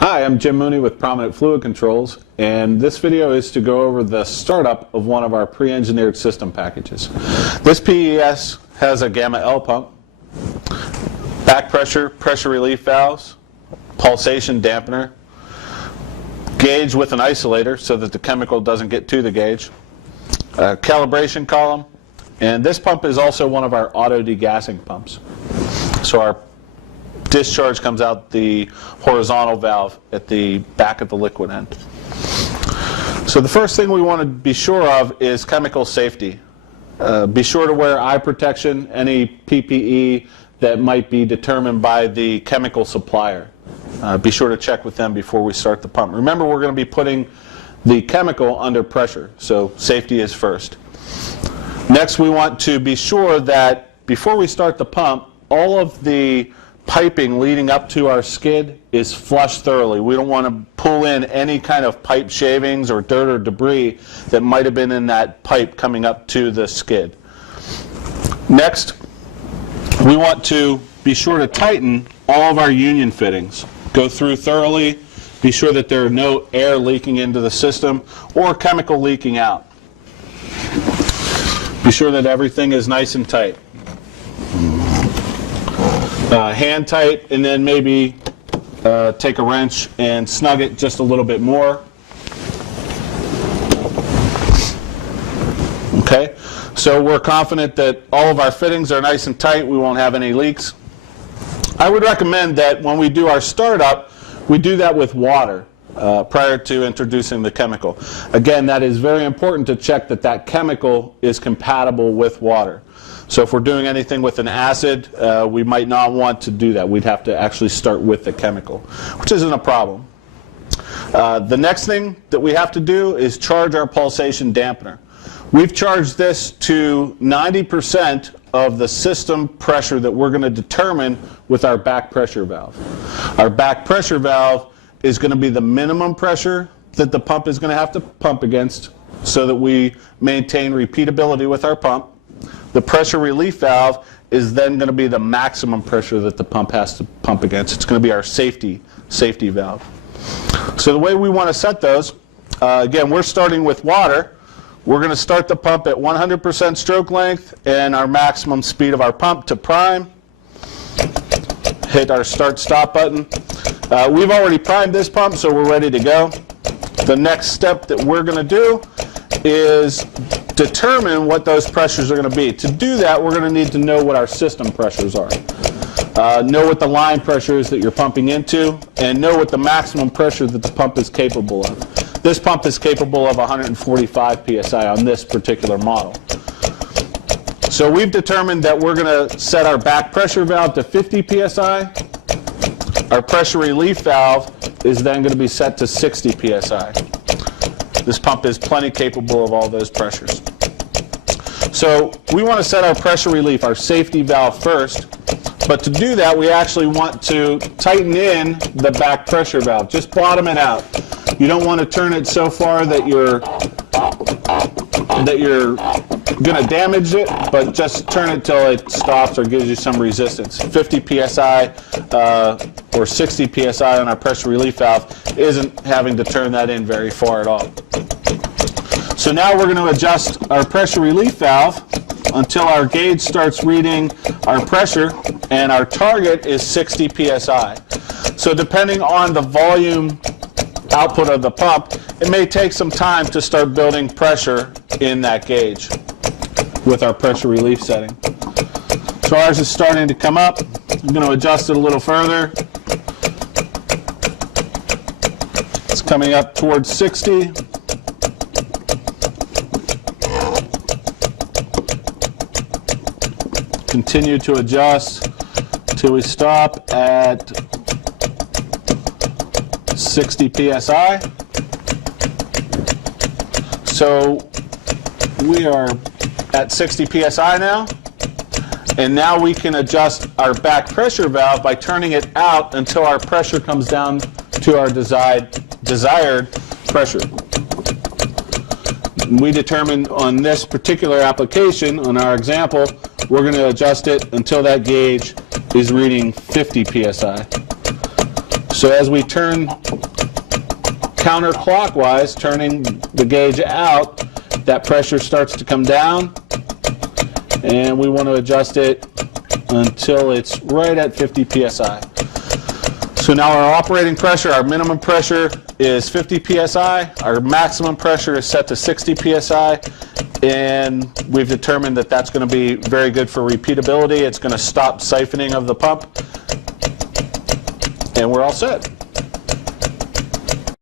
Hi, I'm Jim Mooney with ProMinent Fluid Controls, and this video is to go over the startup of one of our pre-engineered system packages. This PES has a gamma L pump, back pressure, pressure relief valves, pulsation dampener, gauge with an isolator so that the chemical doesn't get to the gauge, a calibration column, and this pump is also one of our auto degassing pumps. So our discharge comes out the horizontal valve at the back of the liquid end. So the first thing we want to be sure of is chemical safety. Be sure to wear eye protection, any PPE that might be determined by the chemical supplier. Be sure to check with them before we start the pump. Remember, we're going to be putting the chemical under pressure, so safety is first. Next, we want to be sure that before we start the pump, all of the piping leading up to our skid is flushed thoroughly. We don't want to pull in any kind of pipe shavings or dirt or debris that might have been in that pipe coming up to the skid. Next, we want to be sure to tighten all of our union fittings. Go through thoroughly, be sure that there are no air leaking into the system or chemical leaking out. Be sure that everything is nice and tight. Hand tight, and then maybe take a wrench and snug it just a little bit more. Okay, so we're confident that all of our fittings are nice and tight. We won't have any leaks. I would recommend that when we do our startup, we do that with water prior to introducing the chemical. Again, that is very important to check that that chemical is compatible with water. So if we're doing anything with an acid, we might not want to do that. We'd have to actually start with the chemical, which isn't a problem. The next thing that we have to do is charge our pulsation dampener. We've charged this to 90% of the system pressure that we're going to determine with our back pressure valve. Our back pressure valve is going to be the minimum pressure that the pump is going to have to pump against so that we maintain repeatability with our pump. The pressure relief valve is then going to be the maximum pressure that the pump has to pump against. It's going to be our safety valve. So the way we want to set those, again, we're starting with water. We're going to start the pump at 100% stroke length and our maximum speed of our pump to prime. Hit our start-stop button. We've already primed this pump, so we're ready to go. The next step that we're going to do is determine what those pressures are going to be. To do that, we're going to need to know what our system pressures are. Know what the line pressure is that you're pumping into, and know what the maximum pressure that the pump is capable of. This pump is capable of 145 psi on this particular model. So we've determined that we're going to set our back pressure valve to 50 psi. Our pressure relief valve is then going to be set to 60 psi. This pump is plenty capable of all those pressures. So we want to set our pressure relief, our safety valve first. But to do that, we actually want to tighten in the back pressure valve. Just bottom it out. You don't want to turn it so far that you're going to damage it, but just turn it till it stops or gives you some resistance. 50 psi or 60 psi on our pressure relief valve isn't having to turn that in very far at all. So now we're going to adjust our pressure relief valve until our gauge starts reading our pressure, and our target is 60 psi. So depending on the volume output of the pump, it may take some time to start building pressure in that gauge with our pressure relief setting. So ours is starting to come up. I'm going to adjust it a little further. It's coming up towards 60. Continue to adjust until we stop at 60 psi. So we are at 60 psi now, and now we can adjust our back pressure valve by turning it out until our pressure comes down to our desired pressure. We determined on this particular application, on our example, we're going to adjust it until that gauge is reading 50 psi. So as we turn counterclockwise, turning the gauge out, that pressure starts to come down, and we want to adjust it until it's right at 50 psi. So now our operating pressure, our minimum pressure is 50 psi, our maximum pressure is set to 60 psi, and we've determined that that's going to be very good for repeatability. It's going to stop siphoning of the pump, and we're all set.